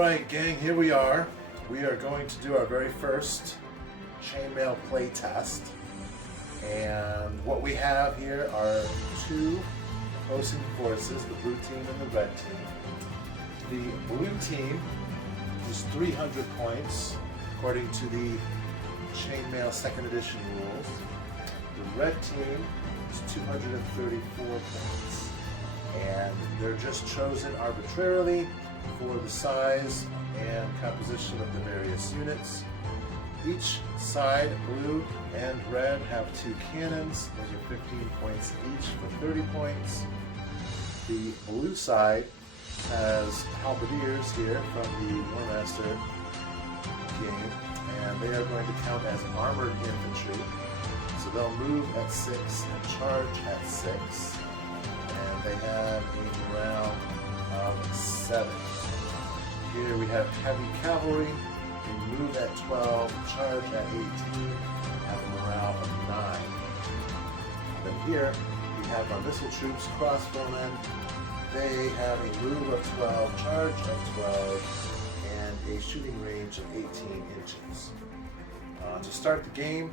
Alright gang, here we are. We are going to do our very first chainmail play test. And what we have here are two opposing forces, the blue team and the red team. The blue team is 300 points according to the Chainmail 2nd edition rules. The red team is 234 points. And they're just chosen arbitrarily for the size and composition of the various units. Each side, blue and red, have two cannons. Those are 15 points each for 30 points. The blue side has halberdiers here from the Warmaster game, and they are going to count as armored infantry. So they'll move at 6 and charge at 6. And they have a morale of 7. Here we have heavy cavalry. They move at 12, charge at 18, have a morale of 9. Then here we have our missile troops, crossbowmen. They have a move of 12, charge of 12, and a shooting range of 18 inches. To start the game,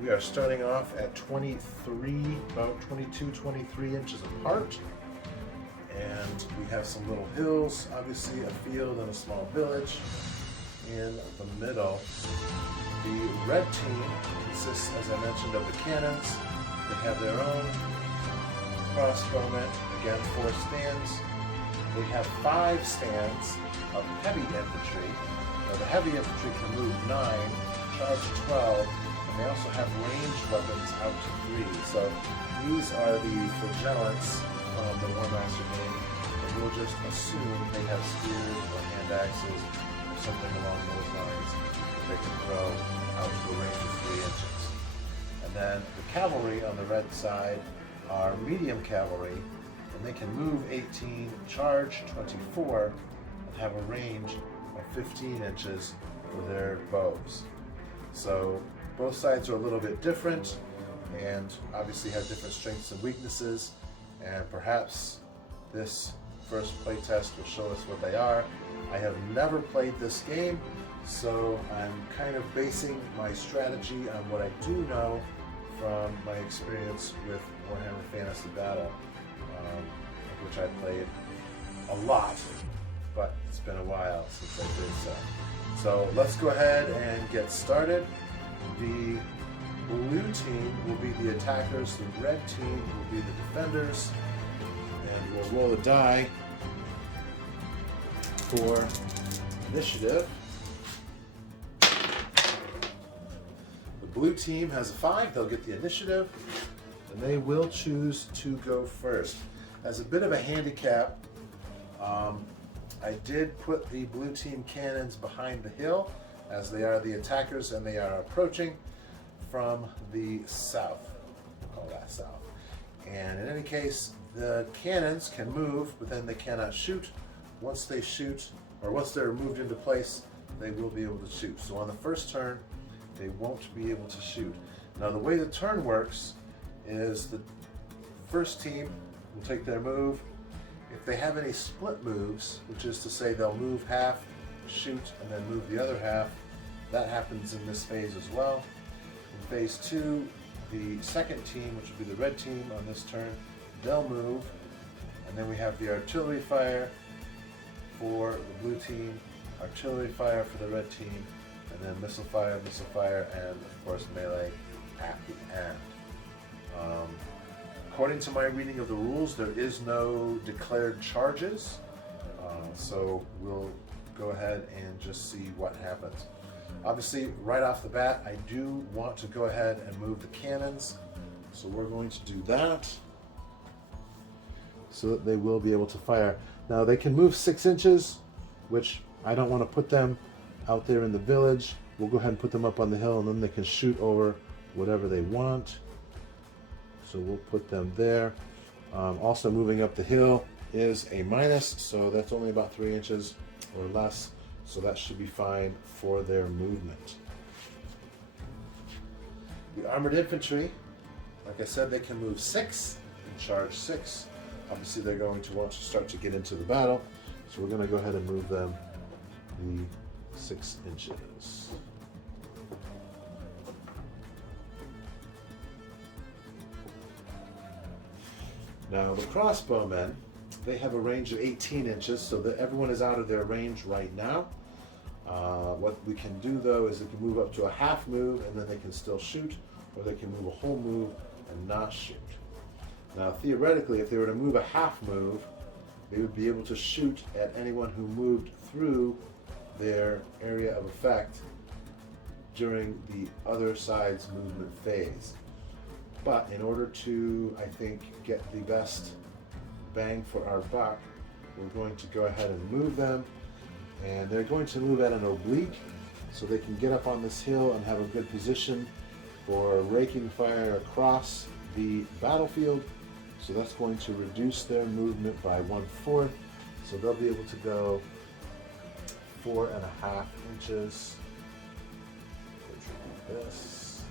we are starting off at 23, about 22, 23 inches apart. And we have some little hills, obviously a field and a small village. In the middle, the red team consists, as I mentioned, of the cannons. They have their own crossbowmen, again 4 stands. They have 5 stands of heavy infantry. Now the heavy infantry can move 9, charge 12, and they also have ranged weapons out to 3. So these are the flagellants from the Warmaster game, and we'll just assume they have spears or hand axes or something along those lines that they can throw out to a range of 3 inches. And then the cavalry on the red side are medium cavalry, and they can move 18, charge 24, and have a range of 15 inches for their bows. So both sides are a little bit different and obviously have different strengths and weaknesses, and perhaps this first playtest will show us what they are. I have never played this game, so I'm kind of basing my strategy on what I do know from my experience with Warhammer Fantasy Battle, which I played a lot, but it's been a while since I did so. So let's go ahead and get started. The blue team will be the attackers, the red team will be the defenders, and we'll roll a die for initiative. The blue team has a 5, they'll get the initiative, and they will choose to go first. As a bit of a handicap, I did put the blue team cannons behind the hill, as they are the attackers and they are approaching from the south. We'll call that south. And in any case, the cannons can move, but then they cannot shoot. Once they shoot, or once they're moved into place, they will be able to shoot. So on the first turn, they won't be able to shoot. Now the way the turn works is the first team will take their move. If they have any split moves, which is to say they'll move half, shoot, and then move the other half, that happens in this phase as well. In phase 2, the second team, which will be the red team on this turn, they'll move, and then we have the artillery fire for the blue team, artillery fire for the red team, and then missile fire, and of course melee at the end. According to my reading of the rules, there is no declared charges, so we'll go ahead and just see what happens. Obviously, right off the bat, I do want to go ahead and move the cannons, so we're going to do that so that they will be able to fire. Now, they can move 6 inches, which I don't want to put them out there in the village. We'll go ahead and put them up on the hill, and then they can shoot over whatever they want. So we'll put them there. Also, moving up the hill is a minus, so that's only about 3 inches or less, so that should be fine for their movement. The armored infantry, like I said, they can move 6 and charge 6. Obviously, they're going to want to start to get into the battle, so we're going to go ahead and move them the 6 inches. Now the crossbowmen, they have a range of 18 inches, so that everyone is out of their range right now. What we can do though is they can move up to a half move and then they can still shoot, or they can move a whole move and not shoot. Now theoretically, if they were to move a half move, they would be able to shoot at anyone who moved through their area of effect during the other side's movement phase. But in order to, I think, get the best bang for our buck, we're going to go ahead and move them, and they're going to move at an oblique so they can get up on this hill and have a good position for raking fire across the battlefield. So that's going to reduce their movement by 1/4. So they'll be able to go 4.5 inches. This.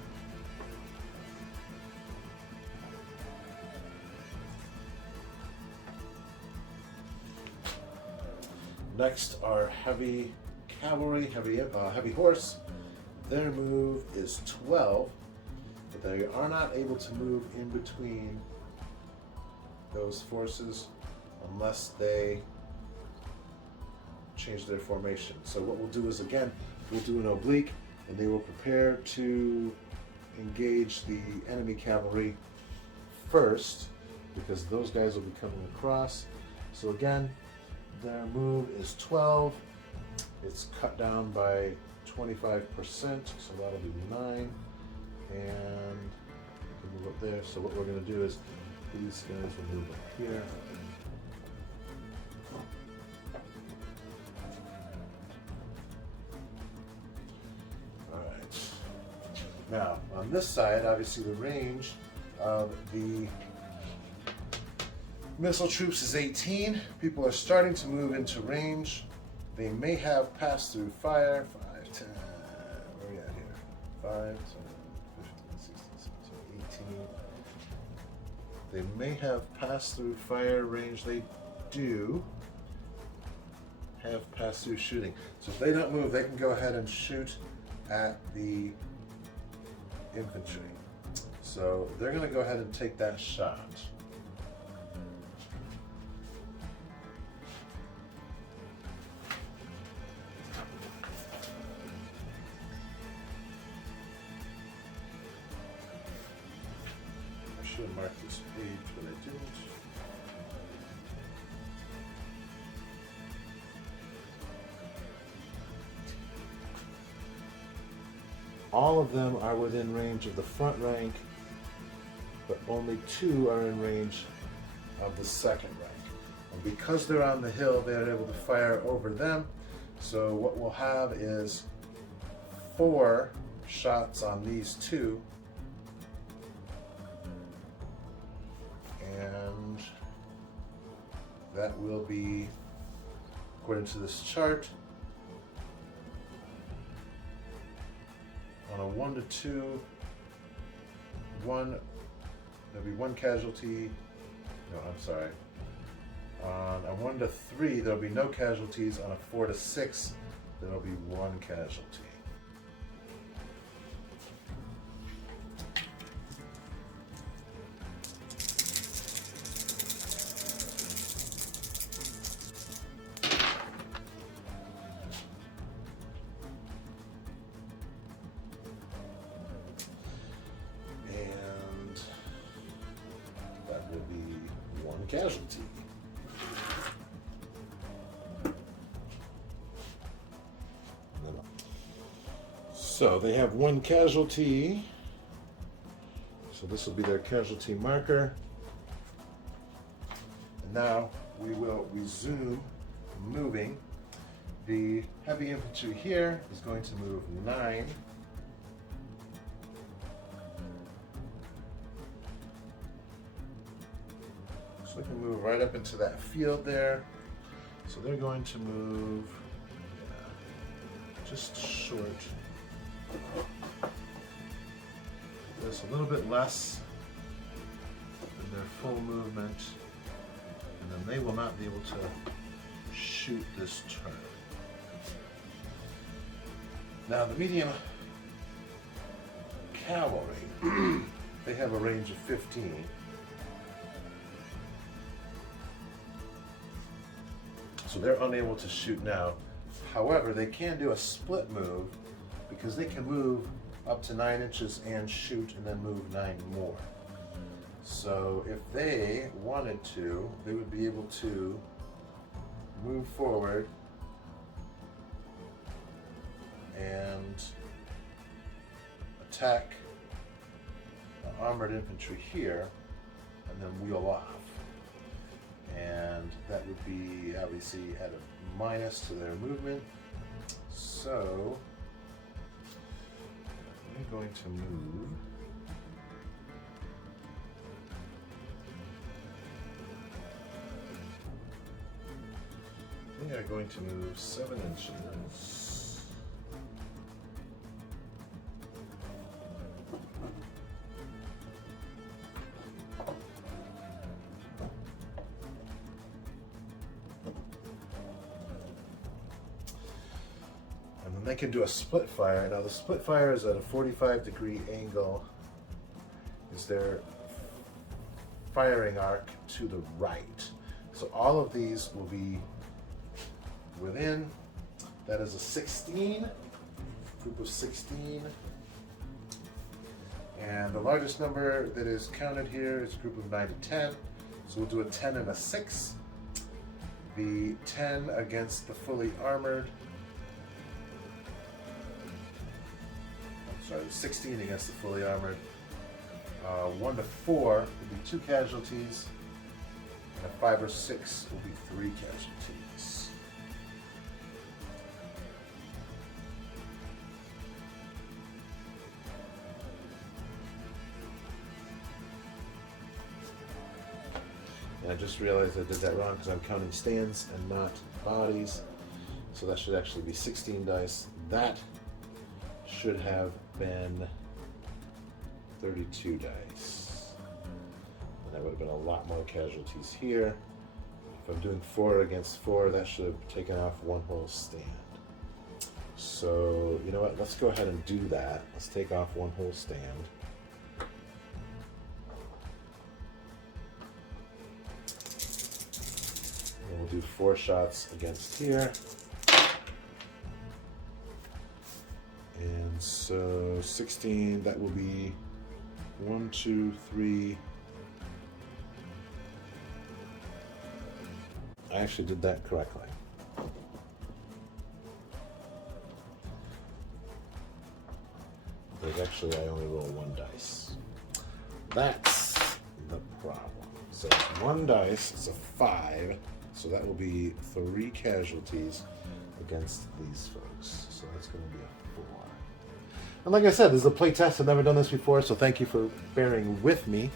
Next are heavy cavalry, heavy horse. Their move is 12, but they are not able to move in between those forces unless they change their formation. So what we'll do is, again, we'll do an oblique, and they will prepare to engage the enemy cavalry first, because those guys will be coming across. So again, their move is 12. It's cut down by 25%, so that'll be 9. And we can move up there. So what we're going to do is these guys will move up here. Alright. Now, on this side, obviously the range of the missile troops is 18. People are starting to move into range. They may have pass-through fire. 5, 10, where are we at here? 5, 10, 15, 16, 17, 18. They may have pass-through fire range. They do have pass-through shooting. So if they don't move, they can go ahead and shoot at the infantry. So they're going to go ahead and take that shot. I should have marked this page, but I didn't. All of them are within range of the front rank, but only 2 are in range of the second rank. And because they're on the hill, they're able to fire over them. So what we'll have is 4 shots on these 2. And that will be, according to this chart, on a 1 to 2, there'll be 1 casualty. No, I'm sorry. On a 1 to 3, there'll be no casualties. On a 4 to 6, there'll be 1 casualty. Will be 1 casualty. So they have 1 casualty. So this will be their casualty marker. And now we will resume moving. The heavy infantry here is going to move 9. So they can move right up into that field there. So they're going to move just short. Just a little bit less than their full movement. And then they will not be able to shoot this turn. Now the medium cavalry, they have a range of 15. So they're unable to shoot now. However, they can do a split move because they can move up to 9 inches and shoot and then move 9 more. So if they wanted to, they would be able to move forward and attack the armored infantry here and then wheel off. And that would be obviously at a minus to their movement. So I'm going to move. We are going to move 7 inches. And then they can do a split fire. Now the split fire is at a 45-degree angle. Is their firing arc to the right. So all of these will be within. That is a 16, group of 16. And the largest number that is counted here is a group of 9 to 10. So we'll do a 10 and a 6. The 10 against the fully armored. I'm sorry, the 16 against the fully armored. 1 to 4 will be 2 casualties. And a 5 or 6 will be 3 casualties. And I just realized I did that wrong because I'm counting stands and not bodies. So that should actually be 16 dice. That should have been 32 dice. And that would have been a lot more casualties here. If I'm doing 4 against 4, that should have taken off 1 whole stand. So, you know what? Let's go ahead and do that. Let's take off 1 whole stand. And we'll do 4 shots against here. And so 16, that will be 1, 2, 3. I actually did that correctly. But actually, I only roll 1 dice. That's the problem. So it's 1 dice, it's a 5, so that will be 3 casualties against these folks. So that's going to be a 4. And like I said, this is a play test. I've never done this before, so thank you for bearing with me.